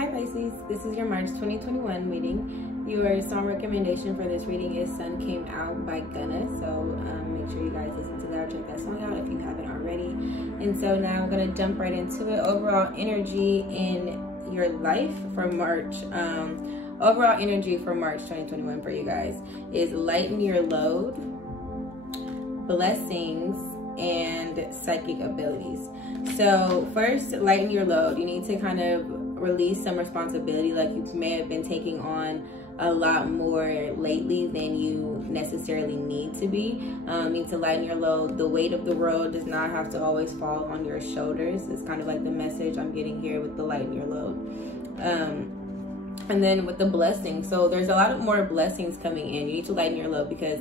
Hi Pisces, this is your March 2021 reading. Your song recommendation for this reading is Sun Came Out by Gunna. So make sure you guys listen to that or check that song out if you haven't already. And so now I'm going to jump right into it. Overall energy in your life for March. Overall energy for March 2021 for you guys is lighten your load, blessings, and psychic abilities. So first, lighten your load. You need to kind of release some responsibility, like you may have been taking on a lot more lately than you necessarily need to be. You need to lighten your load. The weight of the world does not have to always fall on your shoulders. It's kind of like the message I'm getting here with the lighten your load. And then with the blessings, so there's a lot of more blessings coming in. You need to lighten your load because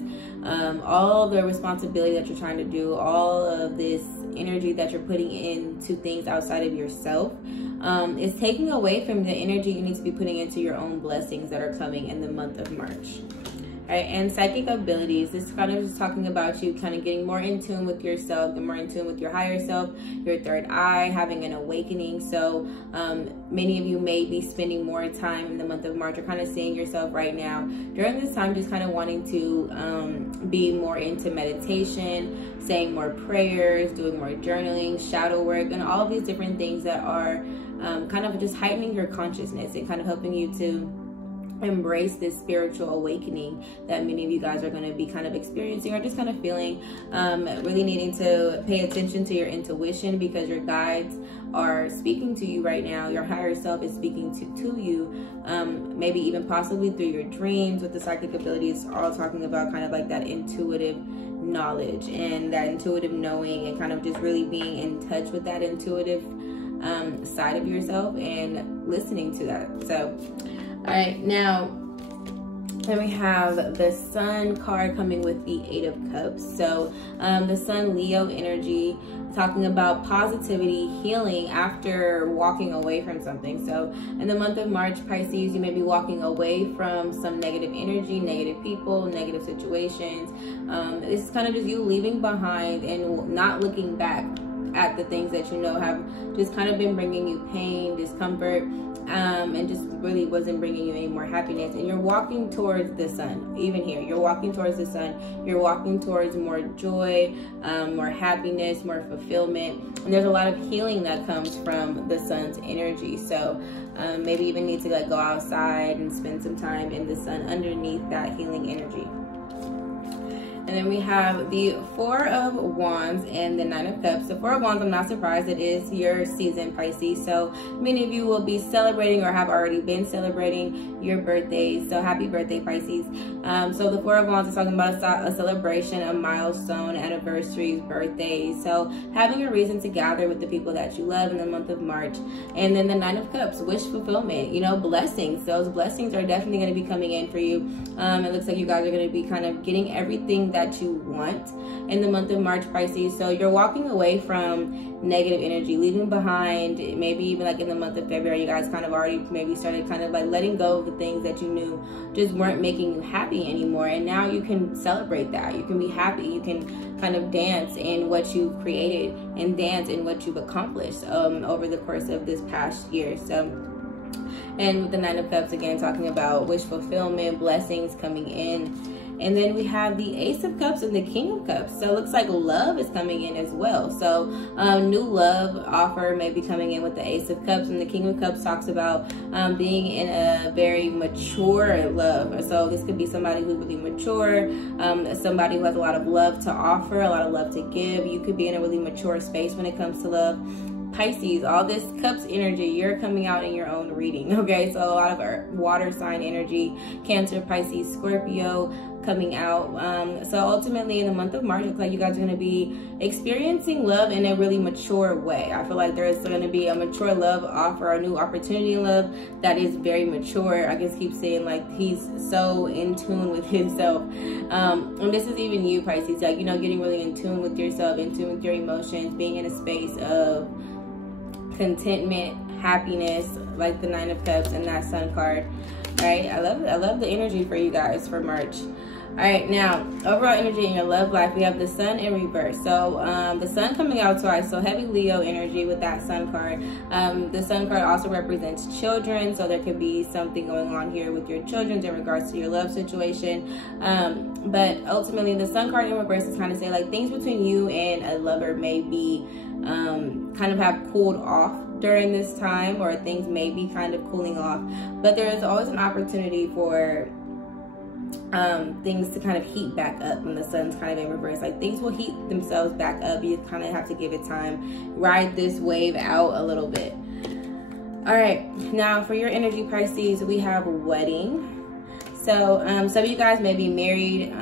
all the responsibility that you're trying to do, all of this energy that you're putting into things outside of yourself is taking away from the energy you need to be putting into your own blessings that are coming in the month of March. All right, and psychic abilities, this kind of is talking about you kind of getting more in tune with yourself, and more in tune with your higher self, your third eye, having an awakening. So many of you may be spending more time in the month of March, or kind of seeing yourself right now during this time just kind of wanting to be more into meditation, saying more prayers, doing more journaling, shadow work, and all of these different things that are kind of just heightening your consciousness and kind of helping you to embrace this spiritual awakening that many of you guys are going to be kind of experiencing or just kind of feeling. Really needing to pay attention to your intuition because your guides are speaking to you right now. Your higher self is speaking to you, maybe even possibly through your dreams. With the psychic abilities, all talking about kind of like that intuitive knowledge and that intuitive knowing, and kind of just really being in touch with that intuitive side of yourself and listening to that. So all right, now then we have the Sun card coming with the Eight of Cups. So the Sun Leo energy, talking about positivity, healing after walking away from something. So in the month of March, Pisces, you may be walking away from some negative energy, negative people, negative situations. This is kind of just you leaving behind and not looking back at the things that you know have just kind of been bringing you pain, discomfort, and just really wasn't bringing you any more happiness. And you're walking towards the sun. Even here, you're walking towards the sun. You're walking towards more joy, more happiness, more fulfillment. And there's a lot of healing that comes from the sun's energy. So maybe even need to like go outside and spend some time in the sun underneath that healing energy. And then we have the Four of Wands and the Nine of Cups. The Four of Wands, I'm not surprised, it is your season, Pisces. So many of you will be celebrating or have already been celebrating your birthdays. So happy birthday, Pisces. So the Four of Wands is talking about a celebration, a milestone, anniversaries, birthdays. So having a reason to gather with the people that you love in the month of March. And then the Nine of Cups, wish fulfillment, you know, blessings. Those blessings are definitely going to be coming in for you. It looks like you guys are going to be kind of getting everything that you want in the month of March, Pisces. So you're walking away from negative energy, leaving behind, maybe even like in the month of February, you guys kind of already maybe started kind of like letting go of the things that you knew just weren't making you happy anymore. And now you can celebrate that. You can be happy. You can kind of dance in what you've created and dance in what you've accomplished over the course of this past year. So, and with the Nine of Cups, again, talking about wish fulfillment, blessings coming in. And then we have the Ace of Cups and the King of Cups. So it looks like love is coming in as well. So new love offer may be coming in with the Ace of Cups. And the King of Cups talks about being in a very mature love. So this could be somebody who's really mature, somebody who has a lot of love to offer, a lot of love to give. You could be in a really mature space when it comes to love. Pisces, all this Cups energy, you're coming out in your own reading, okay? So a lot of water sign energy, Cancer, Pisces, Scorpio coming out. So ultimately in the month of March, it looks like you guys are going to be experiencing love in a really mature way. I feel like there's going to be a mature love offer, a new opportunity in love that is very mature. I just keep saying like he's so in tune with himself. And this is even you, Pisces, like, you know, getting really in tune with yourself, in tune with your emotions, being in a space of contentment, happiness, like the Nine of Cups and that Sun card. Right? I love the energy for you guys for March. right, now overall energy in your love life, we have the sun in reverse. So the sun coming out twice, so heavy Leo energy with that sun card. The sun card also represents children, so there could be something going on here with your children in regards to your love situation. But ultimately, the sun card in reverse is kind of say like things between you and a lover may be kind of have cooled off during this time, or things may be kind of cooling off, but there is always an opportunity for things to kind of heat back up when the sun's kind of in reverse. Like things will heat themselves back up. You kind of have to give it time, ride this wave out a little bit. All right, now for your energy, Pisces, we have wedding. So some of you guys may be married.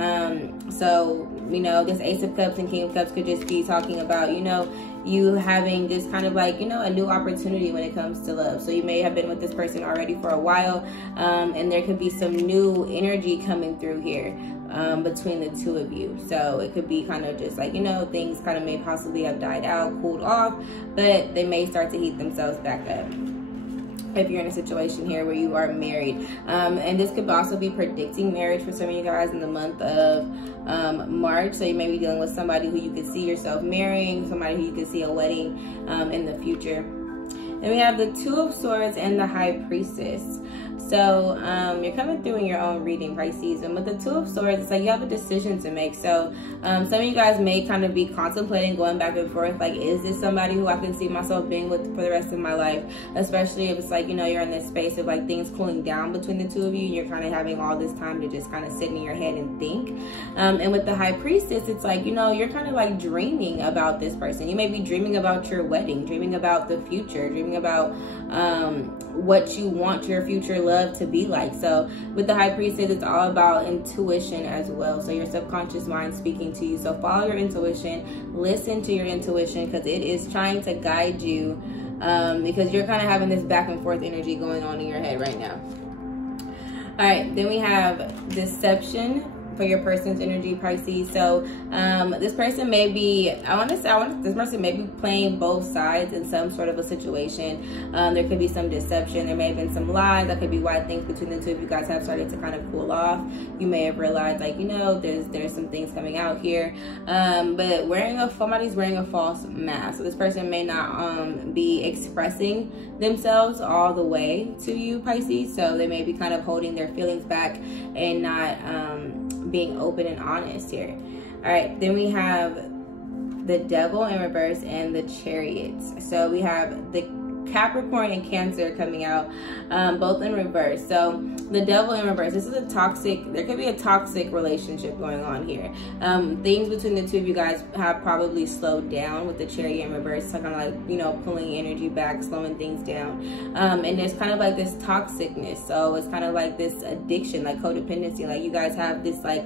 So you know, this Ace of Cups and King of Cups could just be talking about, you know, you having this kind of like, you know, a new opportunity when it comes to love. So you may have been with this person already for a while, and there could be some new energy coming through here between the two of you. So it could be kind of just like, you know, things kind of may possibly have died out, cooled off, but they may start to heat themselves back up if you're in a situation here where you are married. And this could also be predicting marriage for some of you guys in the month of March. So you may be dealing with somebody who you could see yourself marrying, somebody who you could see a wedding in the future. And we have the Two of Swords and the High Priestess. So you're coming through in your own reading, Pisces. And with the Two of Swords, it's like you have a decision to make. So some of you guys may kind of be contemplating going back and forth, like, is this somebody who I can see myself being with for the rest of my life? Especially if it's like, you know, you're in this space of like things cooling down between the two of you, and you're kind of having all this time to just kind of sit in your head and think. And with the High Priestess, it's like, you know, you're kind of like dreaming about this person. You may be dreaming about your wedding, dreaming about the future, dreaming about what you want your future love to be like. So with the High Priestess, it's all about intuition as well. So your subconscious mind speaking to you. So follow your intuition, listen to your intuition, because it is trying to guide you, because you're kind of having this back and forth energy going on in your head right now. All right, then we have deception for your person's energy, Pisces. So this person may be, this person may be playing both sides in some sort of a situation. There could be some deception. There may have been some lies. That could be why things between the two of you guys have started to kind of cool off. You may have realized, like, you know, there's some things coming out here. But somebody's wearing a false mask. So this person may not be expressing themselves all the way to you, Pisces. So they may be kind of holding their feelings back and not being open and honest here. All right, then we have the Devil in reverse and the Chariots. So we have the Capricorn and Cancer coming out, both in reverse. So the Devil in reverse, this is a toxic, there could be a toxic relationship going on here. Things between the two of you guys have probably slowed down with the Chariot in reverse, so kind of like, you know, pulling energy back, slowing things down. And there's kind of like this toxicness. So it's kind of like this addiction, like codependency. Like you guys have this like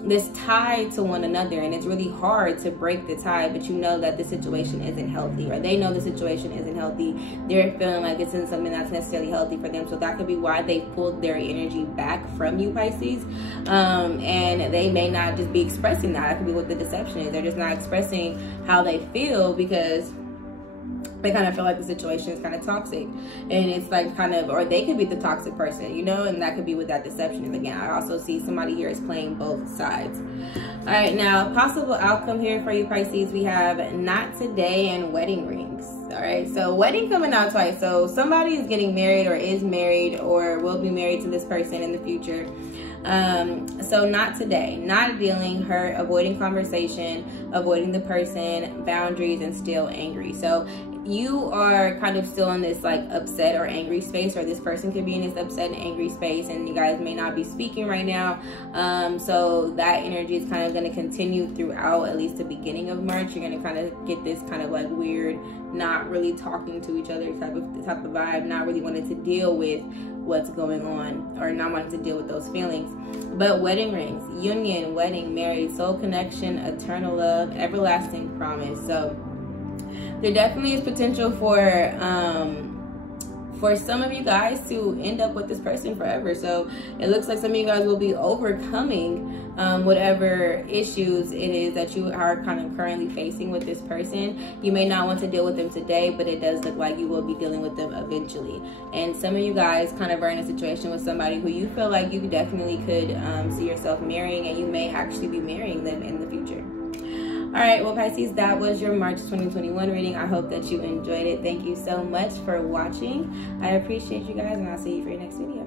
this tie to one another, and it's really hard to break the tie, but you know that the situation isn't healthy, or they know the situation isn't healthy. They're feeling like it's in something that's necessarily healthy for them, so that could be why they pulled their energy back from you, Pisces. And they may not just be expressing that. That could be what the deception is. They're just not expressing how they feel because they kind of feel like the situation is kind of toxic, and it's like kind of, or they could be the toxic person, you know, and that could be what that deception is. Again, I also see somebody here is playing both sides. All right, now possible outcome here for you, Pisces, we have not today and wedding rings. All right, so wedding coming out twice. So somebody is getting married or is married or will be married to this person in the future. So not today, not dealing, hurt, avoiding conversation, avoiding the person, boundaries, and still angry. So you are kind of still in this like upset or angry space, or this person could be in this upset and angry space, and you guys may not be speaking right now. So that energy is kind of going to continue throughout at least the beginning of March. You're going to kind of get this kind of like weird, not really talking to each other type of vibe, not really wanting to deal with what's going on, or not wanting to deal with those feelings. But wedding rings, union, wedding, married, soul connection, eternal love, everlasting promise. So there definitely is potential for for some of you guys to end up with this person forever. So it looks like some of you guys will be overcoming whatever issues it is that you are kind of currently facing with this person. You may not want to deal with them today, but it does look like you will be dealing with them eventually. And some of you guys kind of are in a situation with somebody who you feel like you definitely could see yourself marrying, and you may actually be marrying them in the future. All right, well, Pisces, that was your March 2021 reading. I hope that you enjoyed it. Thank you so much for watching. I appreciate you guys, and I'll see you for your next video.